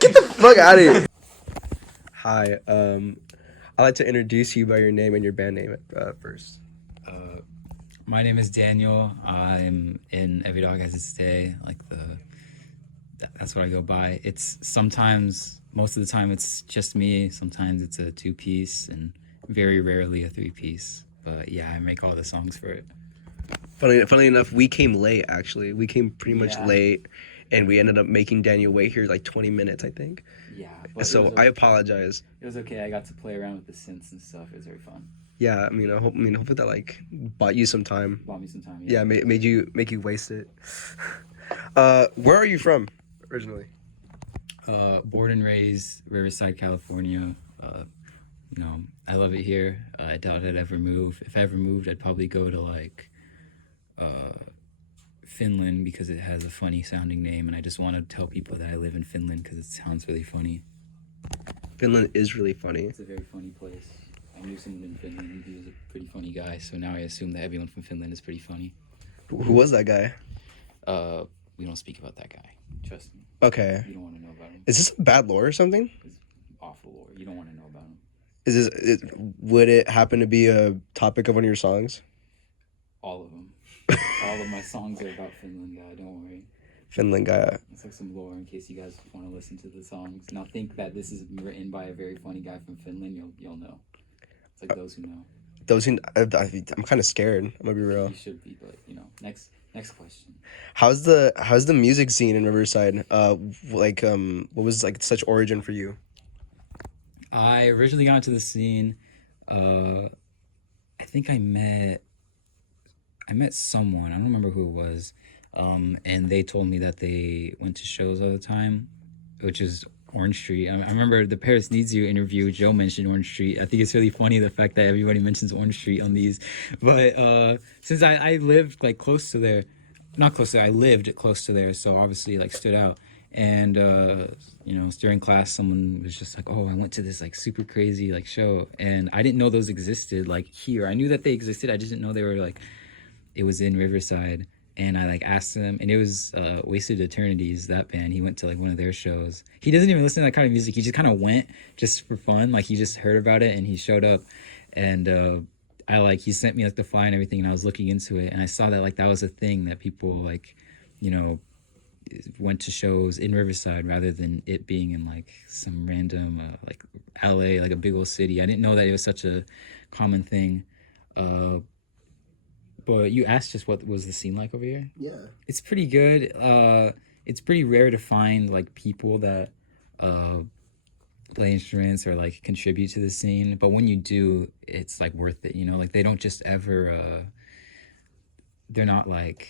Get the fuck out of here. Hi, I'd like to introduce you by your name and your band name first. My name is Daniel. I'm in EVERYDOGHASITSDAY. That's what I go by. It's sometimes, most of the time, it's just me. Sometimes it's a 2-piece, and very rarely a 3-piece. But yeah, I make all the songs for it. Funny enough, we came late. Actually, we came pretty much late, and we ended up making Daniel wait here like 20 minutes, I think. Yeah. But so I apologize. It was okay. I got to play around with the synths and stuff. It was very fun. Yeah, I mean, hopefully that like bought you some time. Bought me some time. Yeah, made you waste it. Where are you from originally? Born and raised Riverside, California. I love it here. I doubt I'd ever move. If I ever moved, I'd probably go to Finland because it has a funny sounding name, and I just want to tell people that I live in Finland because it sounds really funny. Finland is really funny. It's a very funny place. I knew someone in Finland. He was a pretty funny guy, so now I assume that everyone from Finland is pretty funny. Who was that guy? We don't speak about that guy. Trust me. Okay. You don't want to know about him. Is this bad lore or something? It's awful lore. You don't want to know about him. Would it happen to be a topic of one of your songs? All of them. All of my songs are about Finland guy. Don't worry. Finland guy. It's like some lore in case you guys want to listen to the songs. Now think that this is written by a very funny guy from Finland. You'll know. It's like those who know. Those who I'm kind of scared. I'm gonna be real. You should be, but next question. How's the music scene in Riverside? What was like such origin for you? I originally got into the scene. I think I met someone. I don't remember who it was. And they told me that they went to shows all the time, which is Orange Street. I remember the Paris Needs You interview, Joe mentioned Orange Street. I think it's really funny the fact that everybody mentions Orange Street on these. But since I lived like close to there, not close to there, I lived close to there, so obviously like stood out. And during class someone was just like, oh, I went to this like super crazy like show, and I didn't know those existed like here. I knew that they existed, I just didn't know they were like, it was in Riverside. And I like asked him, and it was Wasted Eternities, that band. He went to like one of their shows. He doesn't even listen to that kind of music. He just kind of went just for fun. Like he just heard about it and he showed up. And he sent me like the flyer and everything, and I was looking into it, and I saw that like that was a thing that people like, went to shows in Riverside rather than it being in like some random like LA, like a big old city. I didn't know that it was such a common thing. But you asked just what was the scene like over here? Yeah. It's pretty good. It's pretty rare to find like people that play instruments or like contribute to the scene. But when you do, it's like worth it, like they don't just ever they're not like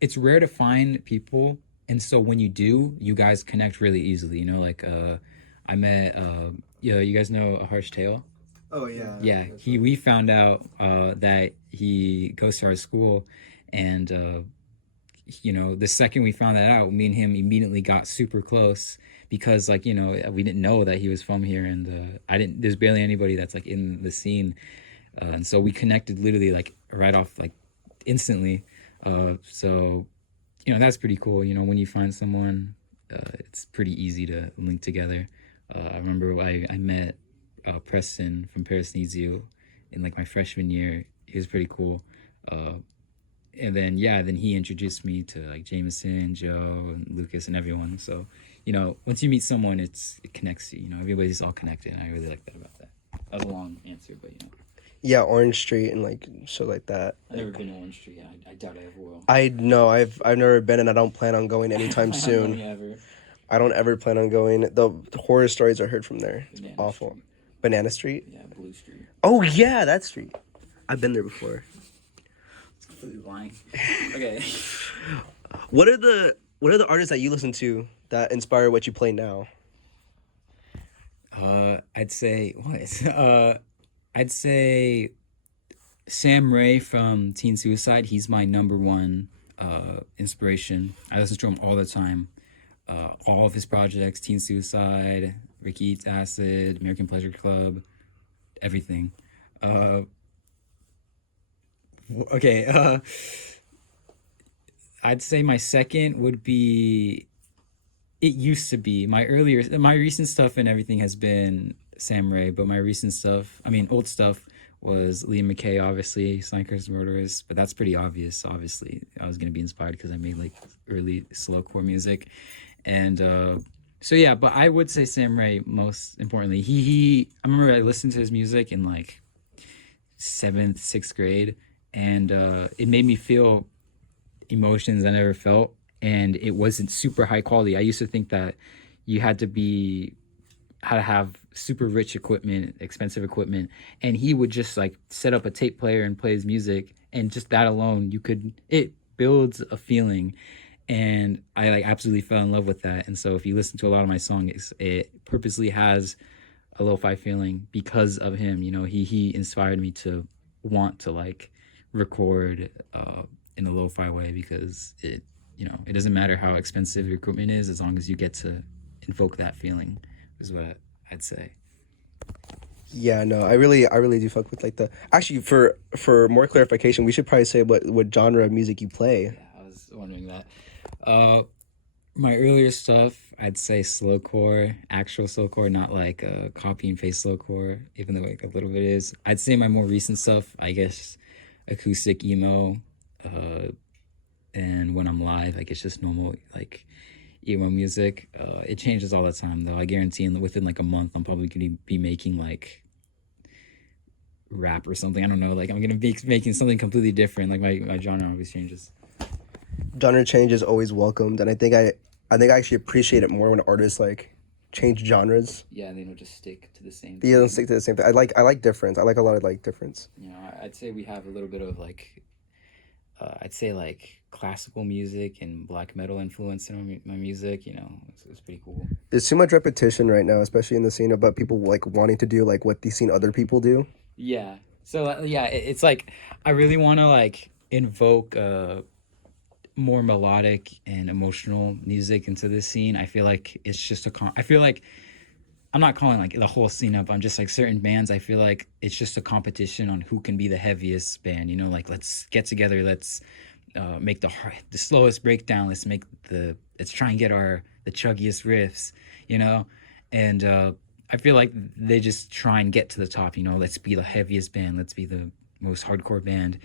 it's rare to find people, and so when you do, you guys connect really easily, I met you guys know A Harsh Tale? Oh yeah. Yeah, we found out that he goes to our school, and the second we found that out, me and him immediately got super close because we didn't know that he was from here, and there's barely anybody that's like in the scene, and so we connected literally like right off, like instantly. So that's pretty cool. When you find someone, it's pretty easy to link together. I remember I met Preston from Paris Needs You in like my freshman year. He was pretty cool. And then he introduced me to like Jameson, Joe, and Lucas, and everyone. So once you meet someone, it connects you. Everybody's all connected, and I really like that about that. That was a long answer, but Yeah, Orange Street and like so like that. I've never been to Orange Street. I doubt I ever will. I know I've never been, and I don't plan on going anytime soon. I don't ever plan on going. The horror stories I heard from there. It's awful. Street. Banana Street? Yeah, Blue Street. Oh yeah, that street. I've been there before. It's completely lying. Okay. What are the artists that you listen to that inspire what you play now? I'd say what? I'd say Sam Ray from Teen Suicide. He's my number one inspiration. I listen to him all the time. All of his projects, Teen Suicide, Ricky Eats Acid, American Pleasure Club, everything. Uh, okay, I'd say my second would be. It used to be my recent stuff and everything has been Sam Ray, but my recent stuff, I mean, old stuff was Liam McKay, obviously, Slankers Murderers, but that's pretty obvious. Obviously, I was gonna be inspired because I made like early slowcore music, and so yeah. But I would say Sam Ray most importantly. I remember I listened to his music in like seventh, sixth grade, and it made me feel emotions I never felt, and it wasn't super high quality. I used to think that you had to have super rich equipment, expensive equipment, and he would just like set up a tape player and play his music, and just that alone, it builds a feeling, and I like absolutely fell in love with that. And so if you listen to a lot of my songs, it purposely has a lo-fi feeling because of him. You know, he inspired me to want to like record in a lo-fi way, because it doesn't matter how expensive your equipment is, as long as you get to invoke that feeling, is what I'd say. Yeah, no, I really do fuck with like the. Actually, for more clarification, we should probably say what genre of music you play. Yeah, I was wondering that. Uh, my earlier stuff, I'd say slowcore, actual slowcore, not like copy and paste slowcore, even though like a little bit is. I'd say my more recent stuff, I guess, acoustic emo, uh, and when I'm live, like it's just normal like emo music. It changes all the time though. I guarantee within like a month, I'm probably gonna be making like rap or something. I don't know. Like I'm gonna be making something completely different. Like my genre always changes. Genre change is always welcomed, and I think I actually appreciate it more when artists like change genres. Yeah, they don't just stick to the same They don't stick to the same thing. I like difference. I like a lot of like difference. You know, I'd say we have a little bit of like, I'd say like classical music and black metal influence in my music. You know, it's pretty cool. There's too much repetition right now, especially in the scene, about people like wanting to do like what they've seen other people do. Yeah. So yeah, it's like I really want to like invoke more melodic and emotional music into this scene. I feel like it's just I feel like I'm not calling like the whole scene up. I'm just like certain bands. I feel like it's just a competition on who can be the heaviest band. You know, like let's get together. Let's make the slowest breakdown. Let's try and get the chuggiest riffs. You know, and I feel like they just try and get to the top. You know, let's be the heaviest band. Let's be the most hardcore band.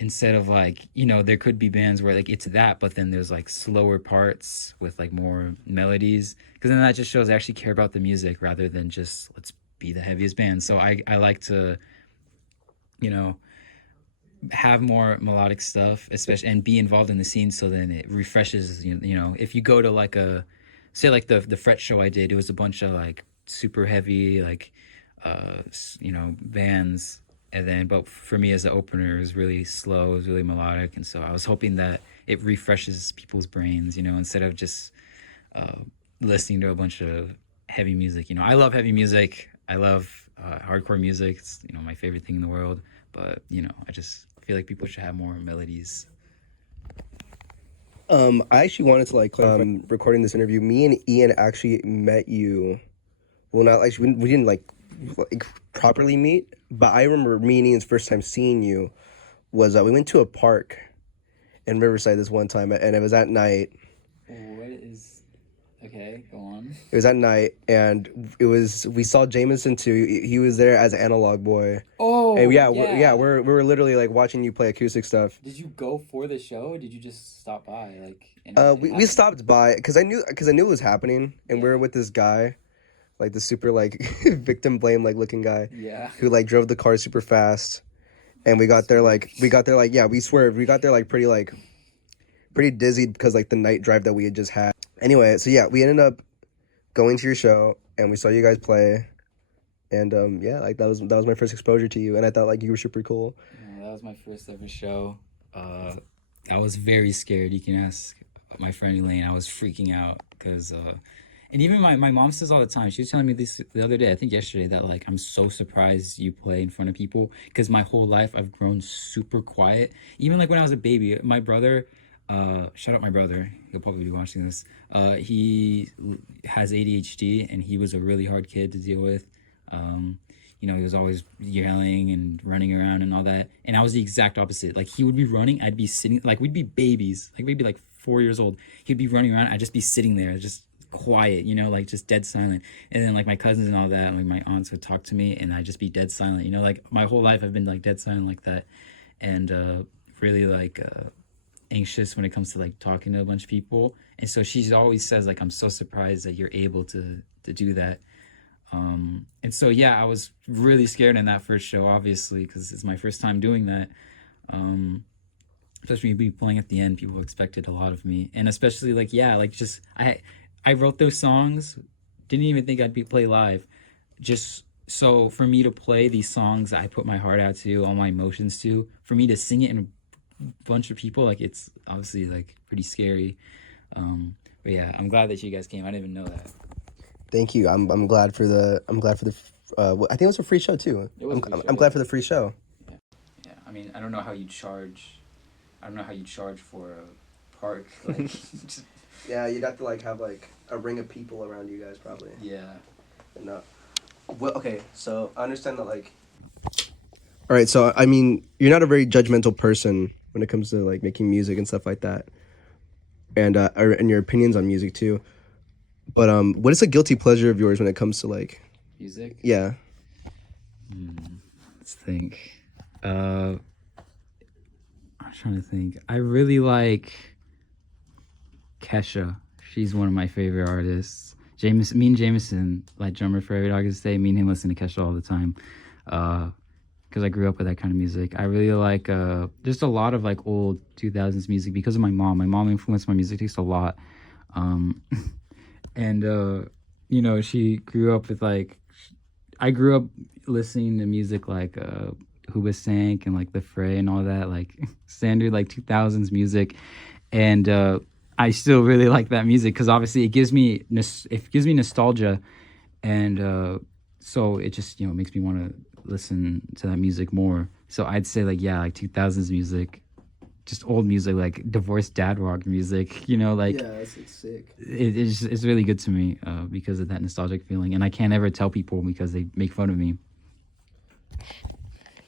Instead of like, there could be bands where like it's that, but then there's like slower parts with like more melodies, because then that just shows they actually care about the music rather than just let's be the heaviest band. So I like to have more melodic stuff, especially, and be involved in the scene, so then it refreshes. If you go to like say like the Fret show I did, it was a bunch of like super heavy like bands. And then, but for me as the opener, it was really slow, it was really melodic. And so I was hoping that it refreshes people's brains, instead of just listening to a bunch of heavy music. I love heavy music. I love hardcore music. It's, my favorite thing in the world. But, I just feel like people should have more melodies. I actually wanted to like recording this interview. Me and Ian actually met you. Well, not like we didn't like properly meet, but I remember me and Ian's first time seeing you was we went to a park in Riverside this one time, and it was at night. Okay, go on. It was at night, and we saw Jameson too. He was there as Analog Boy. Oh, and we were literally like watching you play acoustic stuff. Did you go for the show, or did you just stop by? We stopped by because I knew it was happening, and we were with this guy, like the super like victim blame like looking guy, who like drove the car super fast, and we got there like we swerved. We got there like pretty dizzy because like the night drive that we had just had. Anyway, so yeah, we ended up going to your show, and we saw you guys play, and like that was my first exposure to you, and I thought like you were super cool. Yeah, that was my first ever show. I was very scared. You can ask my friend Elaine. I was freaking out because And even my mom says all the time, she was telling me this the other day, I think yesterday, that like I'm so surprised you play in front of people because my whole life I've grown super quiet. Even like when I was a baby, my brother, shout out my brother, he'll probably be watching this. He has ADHD and he was a really hard kid to deal with. Um, he was always yelling and running around and all that. And I was the exact opposite. Like he would be running, I'd be sitting, like we'd be babies, like maybe like 4 years old. He'd be running around, I'd just be sitting there, just quiet, like just dead silent. And then like my cousins and all that, like my aunts would talk to me and I'd just be dead silent. Like my whole life I've been like dead silent like that. And really like anxious when it comes to like talking to a bunch of people. And so she always says like, I'm so surprised that you're able to do that. And so yeah, I was really scared in that first show, obviously, because it's my first time doing that. Especially me playing at the end, people expected a lot of me, and especially like just I wrote those songs, didn't even think I'd play live, just so for me to play these songs I put my heart out to, all my emotions to, for me to sing it in a bunch of people, like it's obviously like pretty scary. But yeah, I'm glad that you guys came. I didn't even know that. Thank you. I'm glad for the I think it was a free show too. I'm glad for the free show. Yeah. I mean, I don't know how you charge for a park. Like, Yeah, you'd have to like have like a ring of people around you guys probably. Yeah. No. Well, okay. So I understand that like. All right. So I mean, you're not a very judgmental person when it comes to like making music and stuff like that, and your opinions on music too. But what is a guilty pleasure of yours when it comes to like music? Yeah. Let's think. I'm trying to think. I really like Kesha. She's one of my favorite artists. Me and Jameson, like drummer for EVERYDOGHASITSDAY, me and him listen to Kesha all the time. Because I grew up with that kind of music. I really like just a lot of like old 2000s music because of my mom. My mom influenced my music taste a lot. And she grew up with like, I grew up listening to music like Hoobastank and like The Fray and all that, like standard like 2000s music. And I still really like that music because obviously it gives me nostalgia, and so it just makes me want to listen to that music more. So I'd say like 2000s music, just old music, like divorced dad rock music, like it's sick. It's really good to me because of that nostalgic feeling, and I can't ever tell people because they make fun of me.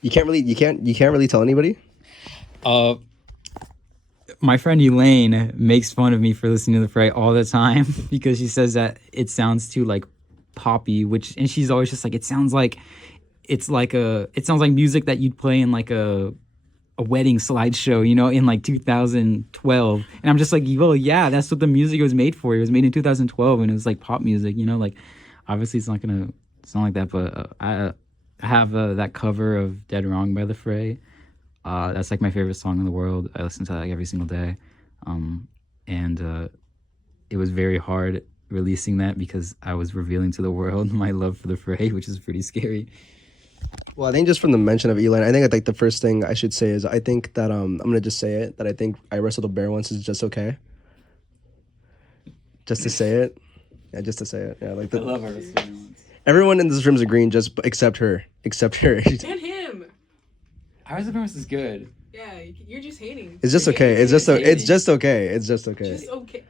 You can't really tell anybody. My friend Elaine makes fun of me for listening to The Fray all the time because she says that it sounds too like poppy, and she's always just like, it sounds like music that you'd play in like a wedding slideshow, in like 2012. And I'm just like, well, yeah, that's what the music was made for. It was made in 2012 and it was like pop music, like obviously it's not gonna sound like that, but I have that cover of Dead Wrong by The Fray. That's like my favorite song in the world. I listen to that like every single day. And it was very hard releasing that because I was revealing to the world my love for The Fray, which is pretty scary. Well, I think just from the mention of Elaine, I think the first thing I should say is I think that I'm gonna just say it, that I think I Wrestled a Bear Once is just okay. Just to say it. Yeah, just to say it. Yeah, like I love her. Everyone in this room is agreeing, just except her. Except her. And him. I Was the Bear is good. Yeah, you're just hating. It's just okay. It's just okay. It's just okay. It's just okay. Just okay.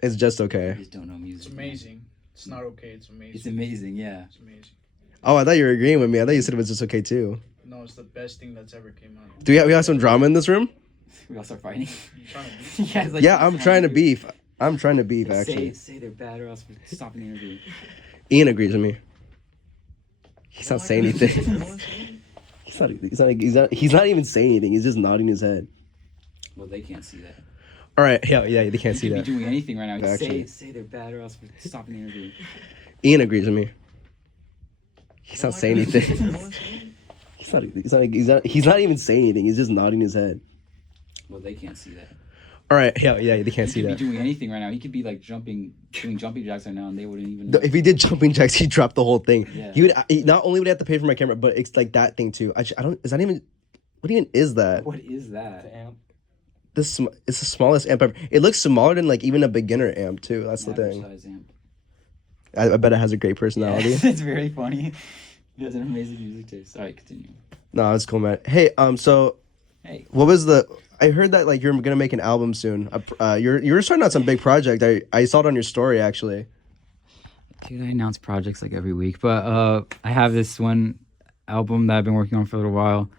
It's just okay. I just don't know music. It's amazing. It's not okay. It's amazing. It's amazing. Yeah. It's amazing. Oh, I thought you were agreeing with me. I thought you said it was just okay too. No, it's the best thing that's ever came out. Do we have some drama in this room? We all start fighting. You trying to beef? Yeah, Yeah, I'm trying to beef. I'm trying to beef actually. Say they're bad or else we're stopping the interview. Ian agrees with me. He's not saying anything. He's not even saying anything. He's just nodding his head. Well, they can't see that. All right. Yeah, they can't see He that. could be doing anything right now. Actually. Say they're bad or else we're stopping the interview. Ian agrees with me. He's not saying anything. He's not even saying anything. He's just nodding his head. Well, they can't see that. All right. Yeah, they can't see He that. could be doing anything right now. He could be like doing jumping jacks right now, and they wouldn't even know. If he did jumping jacks, he'd drop the whole thing. Yeah. He not only would have to pay for my camera, but it's like that thing too. I don't. Is that even? What even is that? What is that? amp. It's the smallest amp ever. It looks smaller than like even a beginner amp too. That's the thing. Size amp. I bet it has a great personality. Yeah, it's very funny. He has an amazing music taste. Sorry, continue. No, it's cool, man. Hey, so Hey. what was the? I heard that like you're gonna make an album soon. You're starting out some big project. I saw it on your story actually. Dude, I announce projects like every week, but I have this one album that I've been working on for a little while.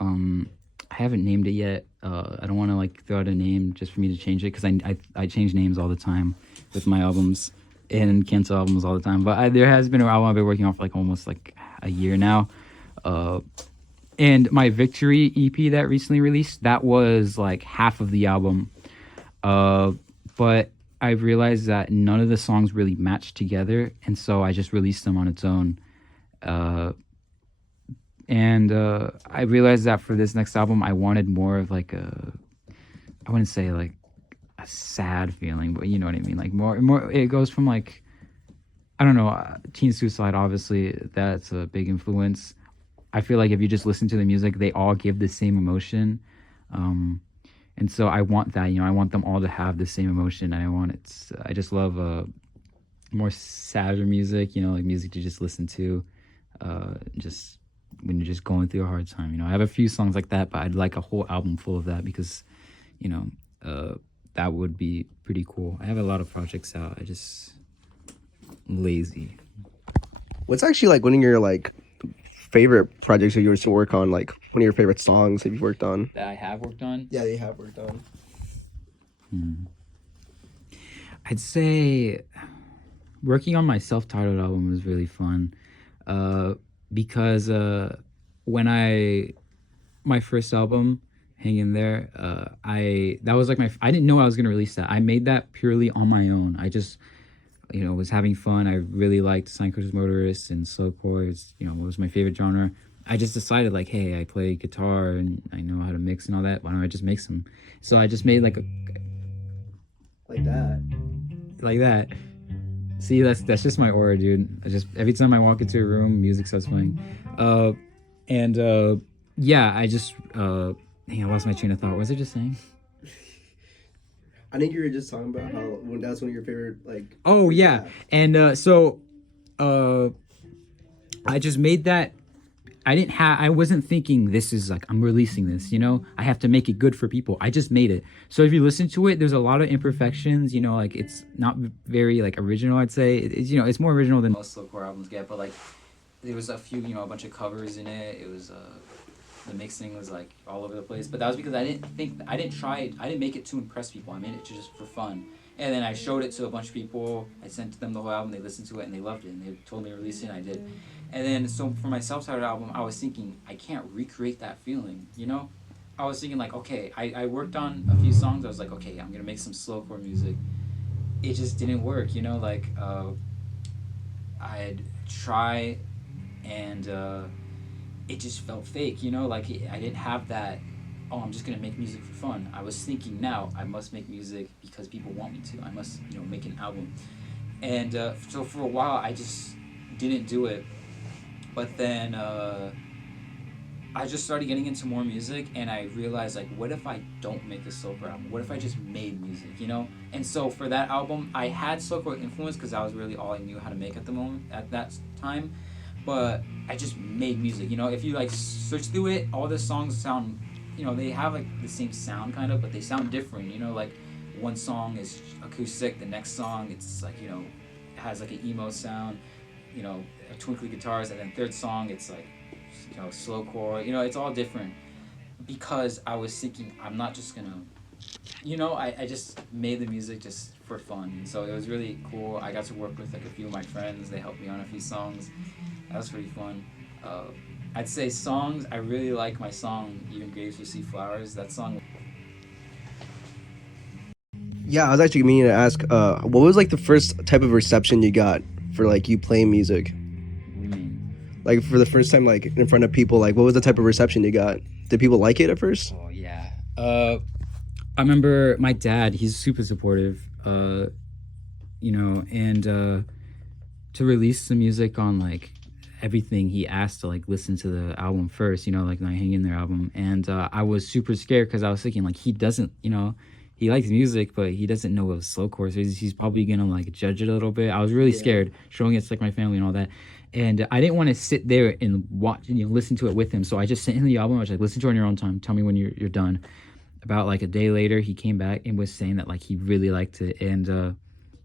I haven't named it yet. I don't want to like throw out a name just for me to change it because I change names all the time with my albums and cancel albums all the time. But there has been an album I've been working on for like almost like a year now. And my Victory EP that recently released, that was like half of the album. But I've realized that none of the songs really match together, and so I just released them on its own. And I realized that for this next album, I wanted more of like I wouldn't say like a sad feeling, but you know what I mean? Like more, it goes from like, I don't know, teen suicide, obviously, that's a big influence. I feel like if you just listen to the music, they all give the same emotion. And so I want that, I want them all to have the same emotion. I just love more sadder music, like music to just listen to, just when you're just going through a hard time. I have a few songs like that, but I'd like a whole album full of that because, that would be pretty cool. I have a lot of projects out. I just lazy. What's actually like one of your like favorite projects that you were to work on? Like one of your favorite songs that you've worked on? That I have worked on? Yeah, they have worked on. I'd say working on my self-titled album was really fun because when my first album, Hang In There, that was like I didn't know I was going to release that. I made that purely on my own. I just was having fun. I really liked Psychosis Motorist and slowcore. It was my favorite genre. I just decided like, hey, I play guitar and I know how to mix and all that. Why don't I just make some? So I just made like that. See, that's just my aura, dude. Every time I walk into a room, music starts playing. Yeah, I just I lost my train of thought. What was I just saying? I think you were just talking about how that's one of your favorite like. Oh yeah, and so I just made that. I wasn't thinking this is like I'm releasing this. I have to make it good for people. I just made it. So if you listen to it, there's a lot of imperfections. Like it's not very like original. I'd say it's more original than most slowcore albums get. But like there was a few a bunch of covers in it. It was the mixing was like all over the place, but that was because I didn't make it to impress people. I made it just for fun. And then I showed it to a bunch of people. I sent them the whole album. They listened to it and they loved it. And they told me to release it, and I did. And then so for my self-titled album, I was thinking I can't recreate that feeling. I was thinking like, okay, I worked on a few songs. I was like, okay, I'm gonna make some slowcore music. It just didn't work. I'd try and. It just felt fake, like I didn't have that, I'm just gonna make music for fun. I was thinking now I must make music because people want me to. I must, make an album. And so for a while I just didn't do it. But then I just started getting into more music, and I realized like, what if I don't make a slowcore album? What if I just made music, And so for that album, I had slowcore influence because that was really all I knew how to make at that time. But I just made music, if you like search through it, all the songs sound, they have like the same sound kind of, but they sound different, like one song is acoustic, the next song it's like, it has like an emo sound, twinkly guitars, and then third song it's like, slowcore, it's all different because I was thinking I'm not just gonna, I just made the music just for fun. And so it was really cool. I got to work with like a few of my friends. They helped me on a few songs. That was pretty fun. I'd say songs, I really like my song Even Graves Will See Flowers. That song. Yeah, I was actually meaning to ask, what was like the first type of reception you got for like you playing music? What do you mean? Like for the first time, like in front of people, like what was the type of reception you got? Did people like it at first? Oh yeah. I remember my dad. He's super supportive. And to release the music on like everything, he asked to like listen to the album first, like my Hang In There album, and I was super scared because I was thinking like he he likes music, but he doesn't know a slowcore, so he's probably gonna like judge it a little bit. I was really scared showing it to like my family and all that, and I didn't want to sit there and watch, listen to it with him. So I just sent him the album. I was like, listen to it on your own time. Tell me when you're done. About like a day later, he came back and was saying that like he really liked it, and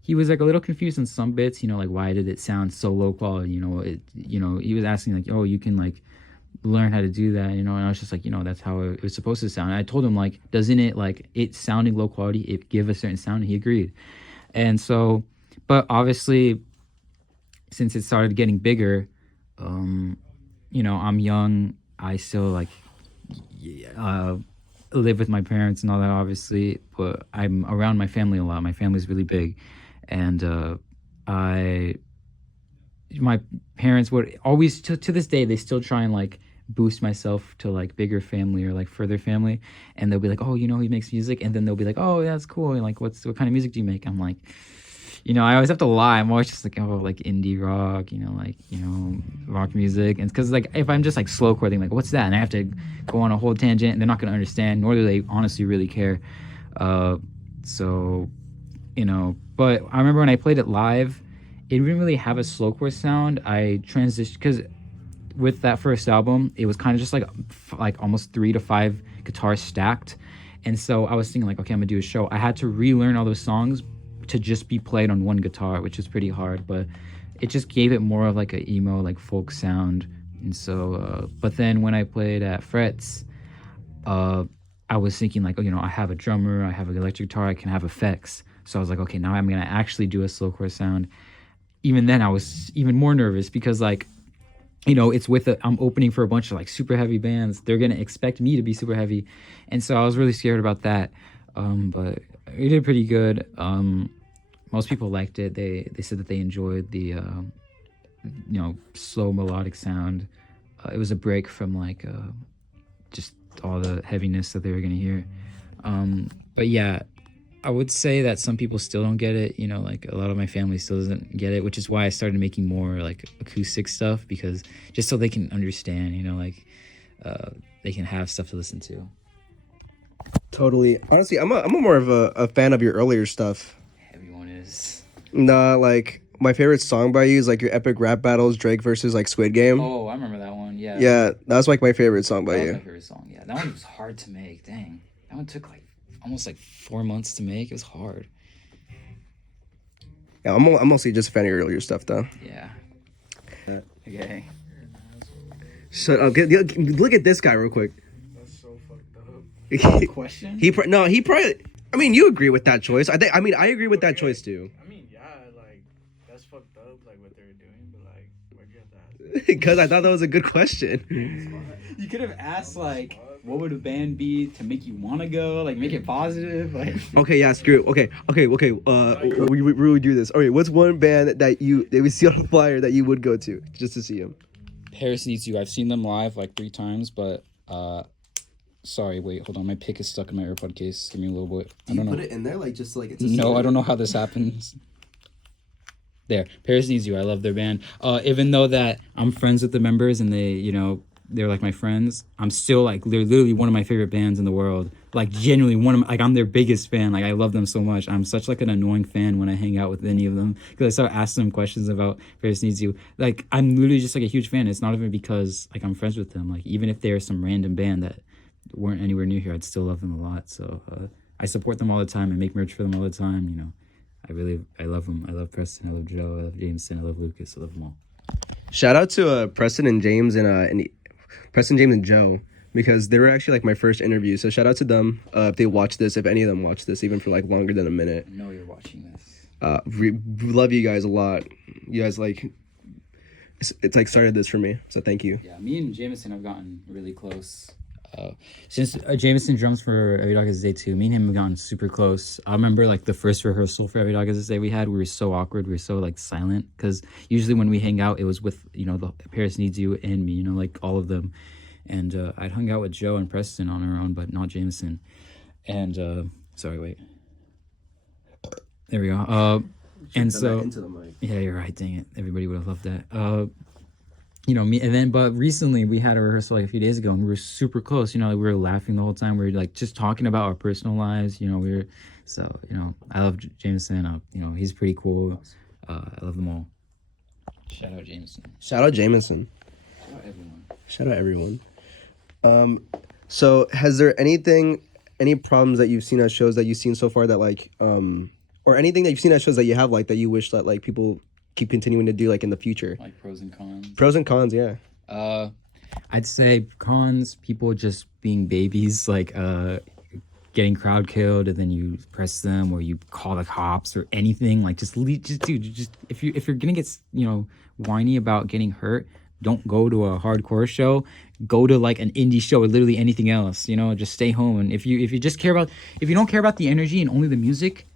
he was like a little confused in some bits. Like why did it sound so low quality? He was asking like, oh, you can like learn how to do that, and I was just like, that's how it was supposed to sound. And I told him like, doesn't it like it sounding low quality, it give a certain sound? And he agreed. And so, but obviously since it started getting bigger, I'm young, I still like live with my parents and all that, obviously, but I'm around my family a lot. My family's really big, and my parents would always to this day they still try and like boost myself to like bigger family or like further family, and they'll be like, oh, he makes music, and then they'll be like, oh, that's cool, and like what kind of music do you make? I'm like, I always have to lie. I'm always just like, oh, like indie rock, rock music. And because like if I'm just like slowcore, they're like, what's that? And I have to go on a whole tangent, and they're not gonna understand, nor do they honestly really care. So but I remember when I played it live, it didn't really have a slowcore sound. I transitioned because with that first album, it was kind of just like almost 3 to 5 guitars stacked, and so I was thinking like, okay, I'm gonna do a show. I had to relearn all those songs to just be played on one guitar, which is pretty hard, but it just gave it more of like a emo, like folk sound. And so, but then when I played at Frets, I was thinking like, oh, I have a drummer, I have an electric guitar, I can have effects. So I was like, okay, now I'm gonna actually do a slowcore sound. Even then, I was even more nervous because like, it's I'm opening for a bunch of like super heavy bands. They're gonna expect me to be super heavy, and so I was really scared about that. But we did pretty good. Most people liked it. They said that they enjoyed the slow melodic sound. It was a break from like just all the heaviness that they were gonna hear. But yeah, I would say that some people still don't get it. Like a lot of my family still doesn't get it, which is why I started making more like acoustic stuff, because just so they can understand. They can have stuff to listen to. Totally. Honestly, I'm a more of a fan of your earlier stuff. Everyone is. Nah, like my favorite song by you is like your epic rap battles, Drake versus like Squid Game. Oh, I remember that one. Yeah. Yeah, that's like my favorite song by That was you. my favorite song. Yeah, that one was hard to make. Dang, that one took like almost like 4 months to make. It was hard. Yeah, I'm mostly just a fan of your earlier stuff though. Yeah. Okay. Shut up. Look at this guy real quick. That's so fucked up. Question? He probably. I mean, you agree with that choice. I agree with that choice too. I mean, yeah, like that's fucked up, like what they were doing, but like, why'd you have to ask? Because I thought that was a good question. You could have asked like, what would a band be to make you want to go? Like, make it positive. Like. Okay, yeah, screw it. Okay. We really do this. Okay, what's one band that we see on the flyer that you would go to just to see him? Paris Needs You. I've seen them live like 3 times, but sorry, wait, hold on. My pick is stuck in my AirPod case. Give me a little bit. I don't know. Put it in there like just like it's. No, I don't know how this happens. There, Paris Needs You. I love their band. Even though that I'm friends with the members and they, they're like my friends, I'm still like they're literally one of my favorite bands in the world. Like genuinely like I'm their biggest fan. Like I love them so much. I'm such like an annoying fan when I hang out with any of them because I start asking them questions about Paris Needs You. Like I'm literally just like a huge fan. It's not even because like I'm friends with them. Like even if they're some random band that weren't anywhere near here, I'd still love them a lot. So I support them all the time. I make merch for them all the time. I love them. I love Preston. I love Joe. I love Jameson. I love Lucas. I love them all. Shout out to Preston and James and Preston, James, and Joe, because they were actually like my first interview. So shout out to them if they watch this, if any of them watch this, even for like longer than a minute. I know you're watching this. Love you guys a lot. You guys like it's like started this for me. So thank you. Yeah, me and Jameson have gotten really close. Since Jameson drums for Every Dog Has Its Day too, me and him have gotten super close. I remember like the first rehearsal for Every Dog Has Its Day we had, we were so awkward, we were so like silent, because usually when we hang out it was with the Paris Needs You and me, like all of them, and I'd hung out with Joe and Preston on our own, but not Jameson. And sorry, wait, there we go. And so into the mic. Yeah, you're right, dang it, everybody would have loved that. you know me. And then, but recently we had a rehearsal like a few days ago, and we were super close. You know, like we were laughing the whole time. We were like just talking about our personal lives. You know, we were so you know I love Jameson. You know, he's pretty cool. I love them all. Shout out Jameson. Shout out Jameson. Shout out everyone. Shout out everyone. So has there any problems that you've seen at shows that you've seen so far that like, or anything that you've seen at shows that you have like that you wish that like people keep continuing to do like in the future? Like pros and cons. Pros and cons, yeah. I'd say cons, people just being babies, like getting crowd killed, and then you press them or you call the cops or anything. Like just dude, just if you're gonna get whiny about getting hurt, don't go to a hardcore show. Go to like an indie show or literally anything else. You know, just stay home. And if you just care about, if you don't care about the energy and only the music,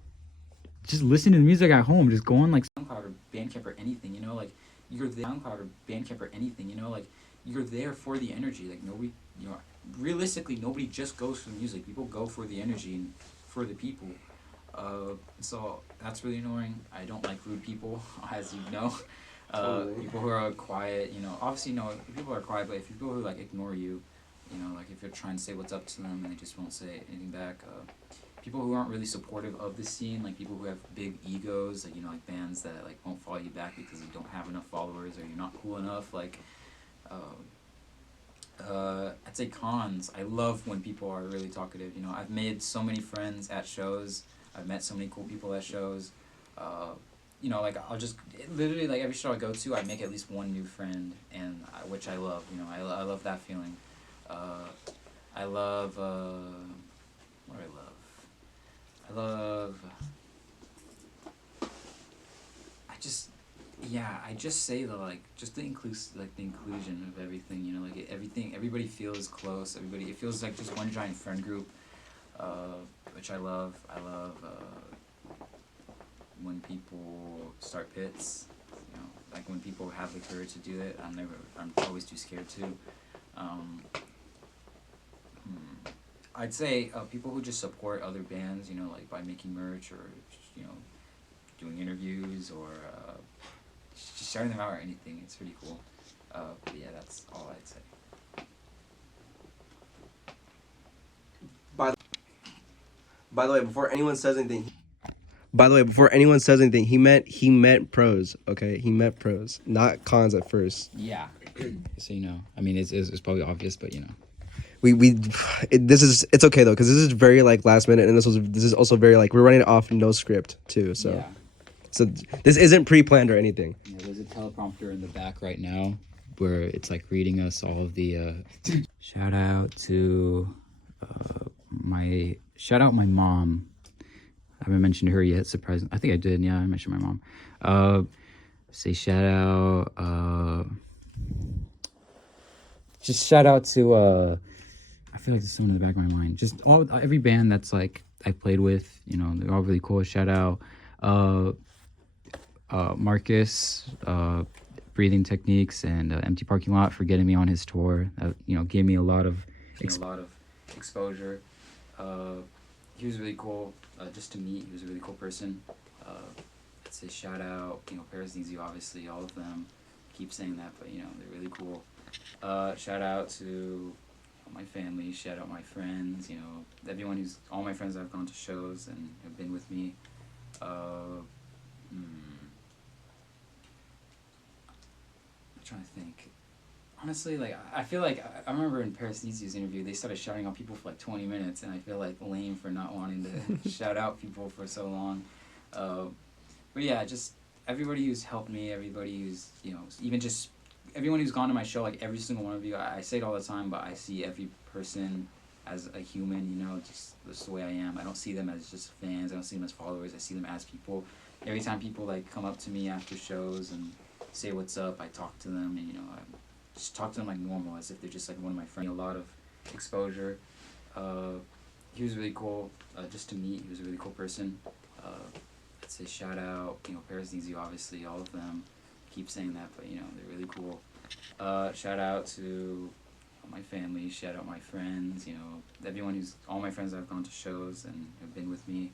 just listen to the music at home. Just go on like SoundCloud or Bandcamp or anything. You know, like you're there SoundCloud or Bandcamp or anything. You know, like you're there for the energy. Like nobody, you know, realistically nobody just goes for the music. People go for the energy and for the people. So that's really annoying. I don't like rude people, as you know. People who are quiet, you know, obviously, no, people are quiet, but if people who, like, ignore you, you know, like, if you're trying to say what's up to them and they just won't say anything back, people who aren't really supportive of the scene, like, people who have big egos, like, you know, like, bands that, like, won't follow you back because you don't have enough followers or you're not cool enough, like, I'd say cons. I love when people are really talkative, you know, I've made so many friends at shows, I've met so many cool people at shows, you know, like, I'll just, literally, like, every show I go to, I make at least one new friend, and which I love, you know, I love that feeling. I love, what do I love? I just say the, like, just the the inclusion of everything, you know, like, everybody feels close, it feels like just one giant friend group, which I love. When people start pits, you know, like when people have the courage to do it, I'm always too scared to. I'd say people who just support other bands, you know, like by making merch or, you know, doing interviews or just shouting them out or anything, it's pretty cool. But yeah, that's all I'd say. By the way, before anyone says anything, he meant pros. Okay, he meant pros, not cons at first. Yeah. So, you know, I mean, it's probably obvious, but, you know. It's okay though, because this is very like last minute, and this is also very like we're running off no script too. So, yeah. So this isn't pre-planned or anything. Yeah, there's a teleprompter in the back right now where it's like reading us all of the. Shout out to my mom. I haven't mentioned her yet. Surprising. I think I did. Yeah, I mentioned my mom. Say shout out. Just shout out to. I feel like there's someone in the back of my mind. Just every band that's like I played with. You know, they're all really cool. Shout out. Marcus, Breathing Techniques, and Empty Parking Lot for getting me on his tour. You know, gave me a lot of exposure. He was really cool. Just to meet, he was a really cool person. I'd say shout out, you know, Paris Needs You, obviously, all of them. Keep saying that, but you know, they're really cool. Shout out to my family. Shout out my friends. You know, all my friends that have gone to shows and have been with me. I'm trying to think. Honestly, like, I feel like, I remember in Paris Needs You's interview, they started shouting out people for like 20 minutes, and I feel like lame for not wanting to shout out people for so long. But yeah, just everybody who's helped me, everybody who's, you know, even just everyone who's gone to my show, like every single one of you, I say it all the time, but I see every person as a human, you know, just the way I am. I don't see them as just fans, I don't see them as followers, I see them as people. Every time people like come up to me after shows and say what's up, I talk to them, and you know, I just talk to them like normal, as if they're just like one of my friends. A lot of exposure. He was really cool, just to meet. He was a really cool person. I'd say shout out, you know, Paris Needs You, obviously, all of them. Keep saying that, but you know, they're really cool. Shout out to my family. Shout out my friends. You know, all my friends that have gone to shows and have been with me.